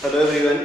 Hello everyone.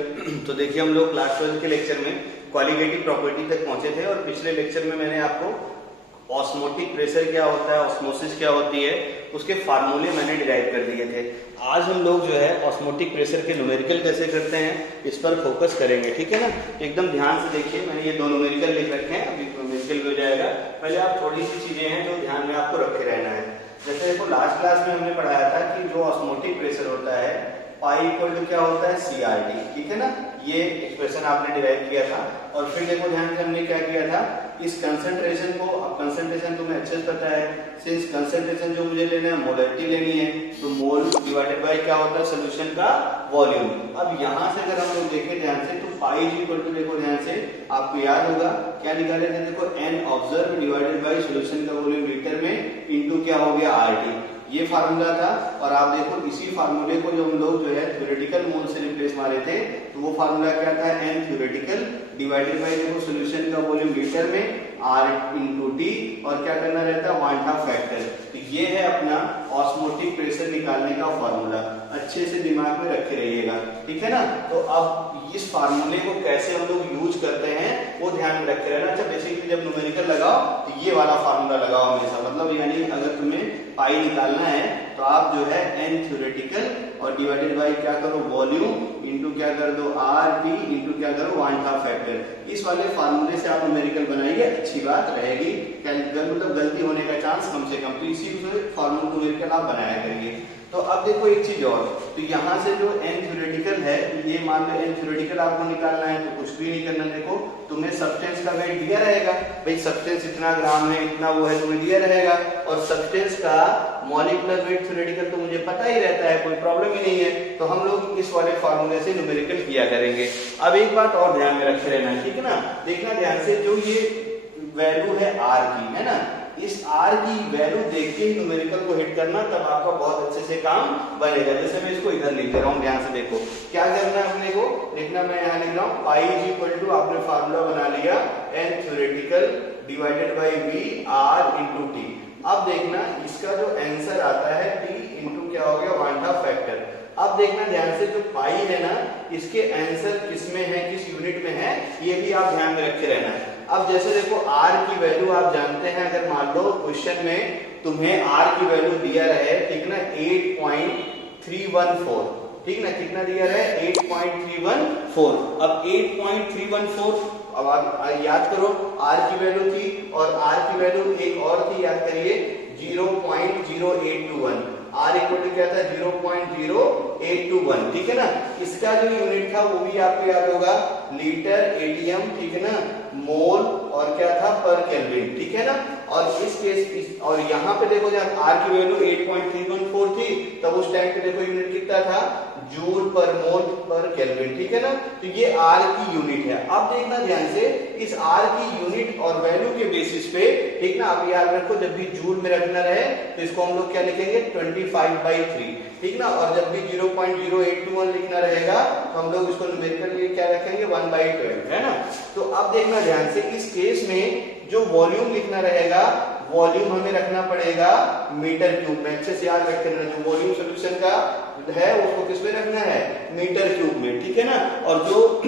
तो देखिए हम लोग क्लास 12 के लेक्चर में क्वालिटेटिव प्रॉपर्टी तक पहुंचे थे और पिछले लेक्चर में मैंने आपको ऑस्मोटिक प्रेशर क्या होता है, ऑस्मोसिस क्या होती है, उसके फार्मूले मैंने डिराइव कर दिए थे। आज हम लोग जो है ऑस्मोटिक प्रेशर के न्यूमेरिकल कैसे करते हैं इस पर फोकस करेंगे, ठीक है ना। एकदम ध्यान से देखिए, मैंने ये दो न्यूमेरिकल लिख रखे हैं, अभी न्यूमेरिकल भी हो जाएगा। पहले आप थोड़ी सी चीजें हैं जो ध्यान में आपको रखे रहना है। जैसे देखो लास्ट क्लास में हमने पढ़ाया था कि जो ऑस्मोटिक प्रेशर होता है पाई इक्वल टू क्या होता है CRT, ठीक है ना। ये एक्सप्रेशन आपने डिराइव किया था। और फिर देखो ध्यान से हमने क्या किया था, इस कंसंट्रेशन को, अब कंसंट्रेशन तुम्हें अच्छे से पता है, सिंस कंसंट्रेशन जो मुझे लेना है मोलरिटी लेनी है, तो मोल डिवाइडेड बाय क्या होता है सोल्यूशन का वॉल्यूम। अब यहाँ से अगर हम लोग देखें ध्यान से तो पाई इक्वल टू, देखो ध्यान से आपको याद होगा क्या निकाले थे, देखो n observe divided by solution का वॉल्यूम लीटर में इनटू क्या हो गया RT, ये फार्मूला था। और आप देखो इसी फार्मूले को जो हम लोग जो है थ्योरेटिकल मोल से रिप्लेस मारे थे, तो वो फार्मूला क्या था, n थ्योरेटिकल डिवाइडेड बाय देखो सोल्यूशन का वॉल्यूम लीटर में R इंटू टी, और क्या करना रहता है 1/2 फैक्टर। तो ये है अपना ऑस्मोटिक प्रेशर निकालने का फार्मूला, अच्छे से दिमाग में रखे रहिएगा, ठीक है ना। तो अब इस फार्मूले को कैसे हम लोग यूज करते हैं वो ध्यान में रखे रहना। अच्छा बेसिकली जब न्यूमेरिकल लगाओ तो ये वाला फार्मूला लगाओ हमेशा, मतलब यानी अगर तुम्हें पाई निकालना है तो आप जो है n थ्योरेटिकल और डिवाइडेड बाय क्या करो वॉल्यूम इनटू क्या कर दो RT इनटू क्या करो 1/2 फैक्टर। इस वाले फार्मूले से आप न्यूमेरिकल बनाइए, अच्छी बात रहेगी, मतलब गलती होने का चांस कम से कम। तो इसी फार्मूला न्यूमेरिकल आप बनाया करिए। तो अब देखो एक चीज और, तो यहाँ से जो n थ्योरेटिकल है, ये मान लो n थ्योरेटिकल आपको निकालना है तो कुछ भी नहीं करना। देखो तुम्हें सब्सटेंस का वेट दिया रहेगा, भाई सब्सटेंस इतना ग्राम है, इतना वो है, तुम्हें दिया रहेगा। और सब्सटेंस का मॉलिक्यूलर वेट थ्योरेटिकल तो मुझे पता ही रहता है, कोई प्रॉब्लम ही नहीं है। तो हम लोग इस वाले फार्मूले से न्यूमेरिकल किया करेंगे। अब एक बात और ध्यान में रखे रहना, ठीक है ना। देखना ध्यान से, जो ये वैल्यू है R की, है ना, इस R की वैल्यू देख के ही न्यूमेरिकल को हिट करना, तब आपका बहुत अच्छे से काम बनेगा। जैसे मैं इसको इधर लिख रहा हूँ, ध्यान से देखो क्या करना है अपने को। देखना मैं यहाँ लिख रहा हूँ पाई इज इक्वल टू, आपने फार्मूला बना लिया n theoretical divided by V R into T। अब देखना इसका जो आंसर आता है T इनटू क्या हो गया 1/2 फैक्टर। अब देखना ध्यान से, जो पाई है ना, इसके आंसर किस में है, किस यूनिट में है, ये भी आप ध्यान में रखे रहना है। अब जैसे देखो R की वैल्यू आप जानते हैं, अगर मान लो क्वेश्चन में तुम्हें R की वैल्यू दिया रहे, ठीक ना, 8.314, ठीक ना, कितना दिया रहे 8.314। अब 8.314, अब आप याद करो R की वैल्यू थी और R की वैल्यू एक और थी, याद करिए 0.0821। R इक्वल टू क्या था 0.0821, ठीक है ना। इसका जो यूनिट था वो भी आपको याद होगा, लीटर एटीएम, ठीक है ना, मोल और क्या था पर केल्विन, ठीक है ना। और इस केस और यहाँ पे देखो जब R की वैल्यू 8.314 थी, तब उस टाइम पे देखो यूनिट कितना था, जूल पर मोल पर केल्विन, ठीक है ना। तो ये R की यूनिट है। अब देखना ध्यान से, इस R की यूनिट और वैल्यू के बेसिस पे, ठीक ना, आप याद रखो जब भी जूल में रखना रहे तो इसको हम लोग क्या लिखेंगे 25/3, ठीक ना। और जब भी 0.0821 लिखना रहेगा तो हम लोग इसको न्यूमेरिकल लिए क्या रखेंगे 1/12, है ना। तो अब देखना ध्यान से, इस केस में जो वॉल्यूम लिखना रहेगा, वॉल्यूम हमें रखना पड़ेगा मीटर क्यूब में। अच्छे से याद रखना, जो वॉल्यूम सॉल्यूशन का है उसको किस में रखना है, मीटर क्यूब में, ठीक है ना। और जो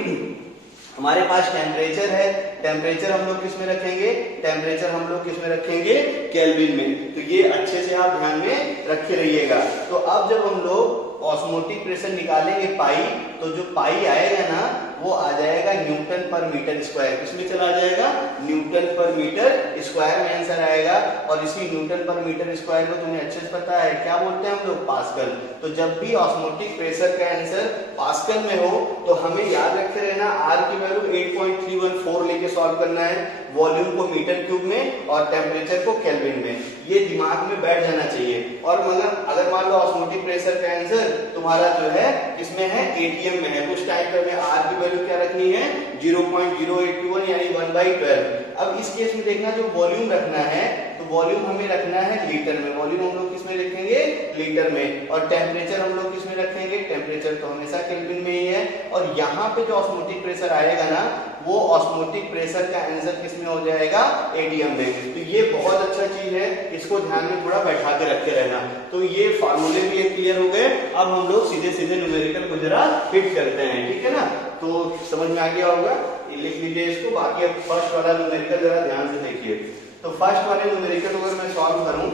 हमारे पास टेम्परेचर है, टेम्परेचर हम लोग किस में रखेंगे, टेम्परेचर हम लोग किस में रखेंगे, केल्विन में। तो ये अच्छे से आप ध्यान में रखे रहिएगा। तो अब जब हम लोग ऑस्मोटिक प्रेशर निकालेंगे पाई, तो जो पाई आएगा ना वो आ जाएगा न्यूटन पर मीटर स्क्वायर। किसमें चला जाएगा, न्यूटन पर मीटर स्क्वायर में आंसर आएगा। और इसी न्यूटन पर मीटर स्क्वायर को तुम्हें अच्छे से पता है क्या बोलते हैं हम लोग, पास्कल। तो जब भी ऑस्मोटिक प्रेशर का आंसर पास्कल में हो तो हमें याद रखे रहना, R की वैल्यू 8.314 लेके सॉल्व करना है, वॉल्यूम को मीटर क्यूब में और टेम्परेचर को केल्विन में। ये दिमाग में बैठ जाना चाहिए। और मगर अगर मान लो ऑस्मोटिक प्रेशर का आंसर तुम्हारा जो है इसमें है एटीएम में है, उस टाइम पे हमें R की वैल्यू क्या रखनी है 0.081 यानी 1/12। अब इस केस में देखना, जो वॉल्यूम रखना है तो वॉल्यूम हमें रखना है लीटर में, वॉल्यूम हम लोग किस में रखेंगे, लीटर में, और टेम्परेचर हम लोग किस में रखेंगे, टेम्परेचर तो हमेशा केल्विन में ही है। और यहाँ पे जो ऑस्मोटिक प्रेशर आएगा ना, वो ऑस्मोटिक प्रेशर का आंसर किस में हो जाएगा, एटीएम में। तो ये बहुत अच्छा चीज है, इसको ध्यान में थोड़ा बैठा के रखे रहना। तो ये फार्मूले भी क्लियर हो गए। अब हम लोग सीधे सीधे न्यूमेरिकल को जरा फिट करते हैं, ठीक है ना। तो समझ में आ गया होगा, लिख लीजिए इसको। बाकी अब फर्स्ट वाला न्यूमेरिकल जरा ध्यान से देखिए। तो फर्स्ट वाले न्यूमेरिकल अगर मैं सॉल्व करूं,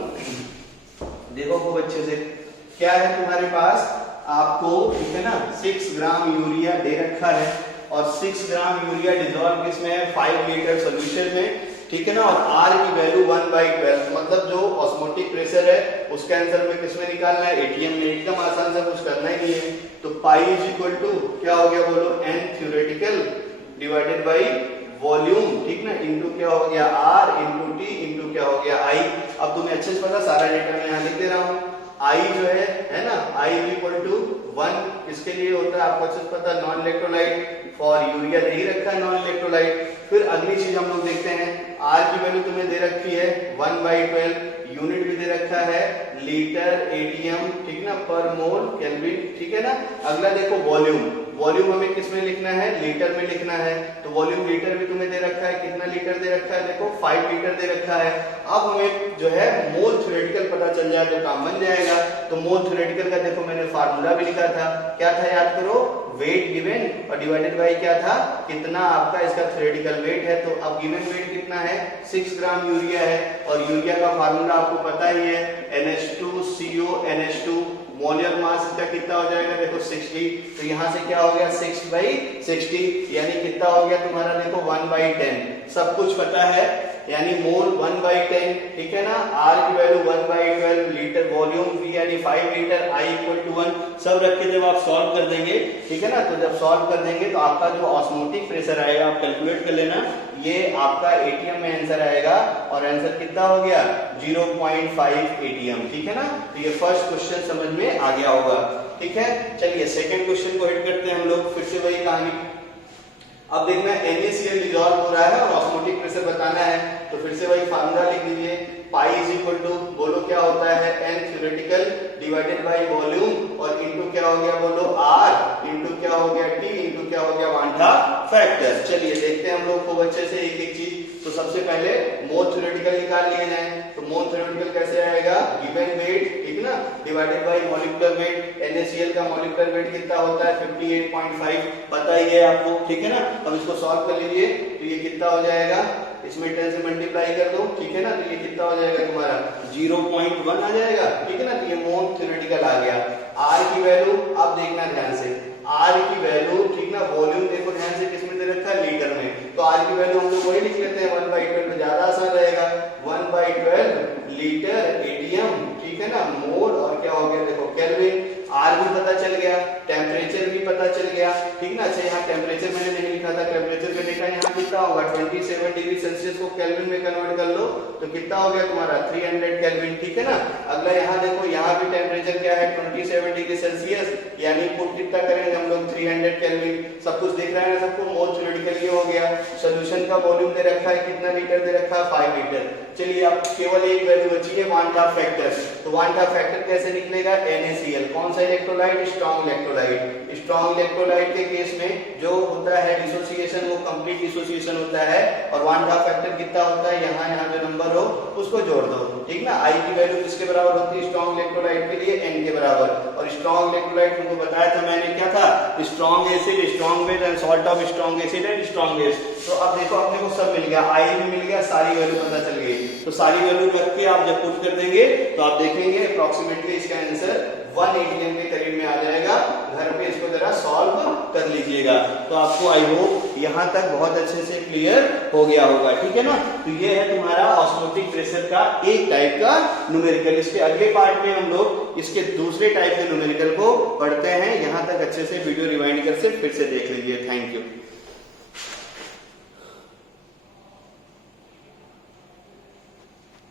देखो खूब अच्छे से, क्या है तुम्हारे पास, आपको ठीक है ना 6 ग्राम यूरिया दे रखा है, और 6 ग्राम यूरिया डिजोल्व किसमें है, 5 लीटर सोल्यूशन में, ठीक है ना। और R की वैल्यू 1/12, मतलब जो ऑस्मोटिक प्रेशर है उसका आंसर में किसमें निकालना है, एटीएम में। एकदम आसान से कुछ करना ही नहीं है। तो पाई इज इक्वल टू क्या हो गया बोलो, N theoretical divided by volume, ठीक ना, इनटू क्या हो गया R इनटू T इनटू क्या हो गया I। अब तुम्हें अच्छे से पता, सारा डेटा मैं यहाँ लिख दे रहा हूँ। I जो है ना, I इज इक्वल टू 1 किसके लिए होता है, आपको अच्छे से पता, नॉन इलेक्ट्रोलाइट। फॉर यूरिया दे ही रखा है नॉन इलेक्ट्रोलाइट। फिर अगली चीज हम लोग देखते हैं, R की वैल्यू तुम्हें दे रखी है 1/12, यूनिट भी दे रखा है लीटर एटीएम, ठीक ना, पर मोल केल्विन, ठीक है ना। अगला देखो वॉल्यूम, वॉल्यूम हमें किस में लिखना है, लीटर में लिखना है। तो वॉल्यूम लीटर भी तुम्हें दे रखा है, कितना लीटर दे रखा है, देखो 5 लीटर दे रखा है। अब हमें जो है मोल थ्योरेटिकल पता चल जाए तो काम बन जाएगा। तो मोल थ्योरेटिकल का देखो मैंने फार्मूला भी लिखा था, क्या था याद करो, वेट गिवन और डिवाइडेड बाय क्या था, कितना आपका इसका थ्योरेटिकल वेट है। तो अब गिवन वेट कितना है, 6 ग्राम यूरिया है, और यूरिया का फार्मूला आपको पता ही है, NH2CO NH2। मोलर मास इसका कितना हो जाएगा, देखो 60। तो यहाँ से क्या हो गया, 6/60, यानी कितना हो गया तुम्हारा, देखो 1/10। सब कुछ पता है, यानी मोल 1/10, ठीक है ना। R की वैल्यू 1/12, लीटर वॉल्यूम V यानी 5 लीटर, I इक्वल टू 1। सब रख के जब आप सॉल्व कर देंगे, ठीक है ना, तो जब सॉल्व कर देंगे तो आपका जो ऑस्मोटिक प्रेशर आएगा आप कैलकुलेट कर लेना, ये आपका एटीएम में आंसर आएगा। और आंसर कितना हो गया, 0.5 एटीएम, ठीक है ना। तो ये फर्स्ट क्वेश्चन समझ में आ गया होगा, ठीक है। चलिए सेकंड क्वेश्चन को हिट करते हैं हम लोग, फिर से वही कहानी। अब देखना NaCl डिसॉल्व हो रहा है और ऑस्मोटिक प्रेशर बताना है। तो फिर से वही फार्मूला लिख लीजिए, पाई इज इक्वल टू, बोलो क्या होता है, N theoretical divided by volume, और इनटू क्या हो गया बोलो, R इनटू क्या हो गया, T इनटू क्या हो गया, वांटा फैक्टर। चलिए देखते हैं हम लोग खूब अच्छे से एक एक चीज। तो सबसे पहले मोल थ्योरेटिकल निकाल लिए जाए। तो मोल थ्योरेटिकल कैसे आएगा, गिवन वेट, ठीक ना, divided by molecular weight. NaCl का मॉलिक्यूलर वेट कितना होता है, 58.5, पता ही है आपको, ठीक है ना। अब इसको सॉल्व कर लीजिए, तो ये कितना हो जाएगा, इसमें 10 से मल्टीप्लाई कर दो, ठीक है ना। तो ये कितना हो जाएगा तुम्हारा, 0.1 आ जाएगा, ठीक है ना। तो ये मोल थ्योरेटिकल आ गया। R की वैल्यू अब देखना ध्यान से, R की वैल्यू, ठीक ना, वॉल्यूम देखो ध्यान से किसमें दे रखा है, लीटर में। तो R की वैल्यू हम लोग वही लिख लेते हैं, 1/12 में ज्यादा आसान रहेगा, 1/12 लीटर एटीएम, ठीक है ना, मोल, और क्या हो गया देखो केल्विन। R भी पता चल गया, टेम्परेचर भी पता चल गया, ठीक ना। अच्छा यहाँ टेम्परेचर मैंने नहीं लिखा था, टेम्परेचर का डेटा यहाँ कितना होगा, 27 डिग्री सेल्सियस को केल्विन में कन्वर्ट कर लो, तो कितना हो गया तुम्हारा, 300 केल्विन, ठीक है ना। अगला यहाँ देखो, यहाँ भी टेम्परेचर क्या है, 27 डिग्री सेल्सियस, यानी पुट कितना करेंगे हम लोग, 300 केल्विन। सब कुछ दिख रहा है ना सबको, मोल थ्योरेटिकल ये हो गया। सोल्यूशन का वॉल्यूम दे रखा है, कितना लीटर दे रखा है, 5 लीटर। चलिए अब केवल एक वैल्यू बची है, वांटा फैक्टर। तो वांटा फैक्टर कैसे निकलेगा, NaCl, कौन सा electrolyte, strong electrolyte. Strong electrolyte के केस में जो होता है डिसोसिएशन, वो कंप्लीट डिसोसिएशन होता है। और वांटा फैक्टर कितना होता है, यहाँ यहाँ जो नंबर हो उसको जोड़ दो, ठीक ना। I की वैल्यू किसके बराबर होती है, स्ट्रॉन्ग इलेक्ट्रोलाइट के लिए N के बराबर। और स्ट्रॉन्ग इलेक्ट्रोलाइट तुमको बताया था मैंने, क्या था, strong acid, strong base and salt of strong acid and strong base. तो अब देखो अपने को सब मिल गया, I भी मिल गया, सारी वैल्यू पता चल गई। तो सारी वैल्यू रख के आप जब पुट कर देंगे तो आप देखेंगे अप्रोक्सीमेटली इसका आंसर 1 एटीएम के करीब में आ जाएगा। घर पे इसको जरा सॉल्व कर लीजिएगा। तो आपको आई होप यहाँ तक बहुत अच्छे से क्लियर हो गया होगा, ठीक है ना। तो ये है तुम्हारा ऑस्मोटिक प्रेशर का एक टाइप का न्यूमेरिकल। इसके अगले पार्ट में हम लोग इसके दूसरे टाइप के न्यूमेरिकल को पढ़ते हैं। यहाँ तक अच्छे से वीडियो रिवाइंड कर से फिर से देख लीजिए। Thank you.